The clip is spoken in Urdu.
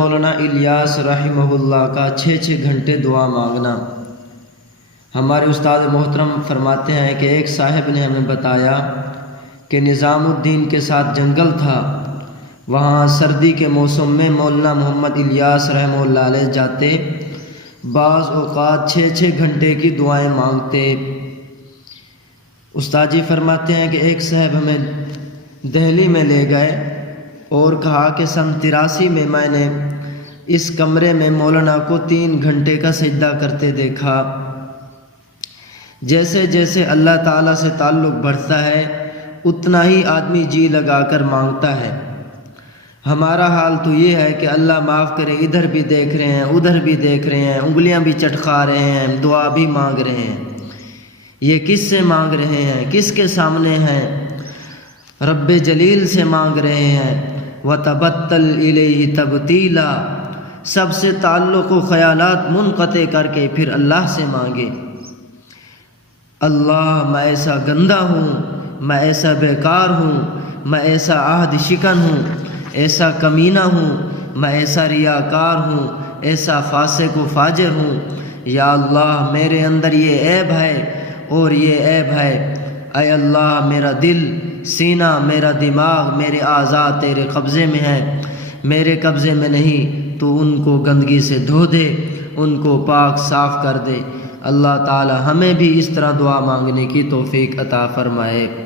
مولانا الیاس رحمہ اللہ کا 6 گھنٹے دعا مانگنا۔ ہمارے استاد محترم فرماتے ہیں کہ ایک صاحب نے ہمیں بتایا کہ نظام الدین کے ساتھ جنگل تھا، وہاں سردی کے موسم میں مولانا محمد الیاس رحمہ اللہ علیہ جاتے، بعض اوقات 6 گھنٹے کی دعائیں مانگتے۔ استاد جی فرماتے ہیں کہ ایک صاحب ہمیں دہلی میں لے گئے اور کہا کہ سن 83 میں نے اس کمرے میں مولانا کو 3 گھنٹے کا سجدہ کرتے دیکھا۔ جیسے جیسے اللہ تعالیٰ سے تعلق بڑھتا ہے اتنا ہی آدمی جی لگا کر مانگتا ہے۔ ہمارا حال تو یہ ہے کہ اللہ معاف کرے، ادھر بھی دیکھ رہے ہیں، ادھر بھی دیکھ رہے ہیں، انگلیاں بھی چٹکا رہے ہیں، دعا بھی مانگ رہے ہیں۔ یہ کس سے مانگ رہے ہیں؟ کس کے سامنے ہیں؟ رب جلیل سے مانگ رہے ہیں۔ وَتَبَتَّلْ إِلَيْهِ تَبْتِيلًا، سب سے تعلق و خیالات منقطع کر کے پھر اللہ سے مانگے۔ اللہ میں ایسا گندہ ہوں، میں ایسا بیکار ہوں، میں ایسا عہد شکن ہوں، ایسا کمینہ ہوں، میں ایسا ریاکار ہوں، ایسا فاسق و فاجر ہوں۔ یا اللہ میرے اندر یہ عیب ہے اور یہ عیب ہے۔ اے اللہ میرا دل، سینہ، میرا دماغ، میرے اعضاء تیرے قبضے میں ہیں، میرے قبضے میں نہیں۔ تو ان کو گندگی سے دھو دے، ان کو پاک صاف کر دے۔ اللہ تعالی ہمیں بھی اس طرح دعا مانگنے کی توفیق عطا فرمائے۔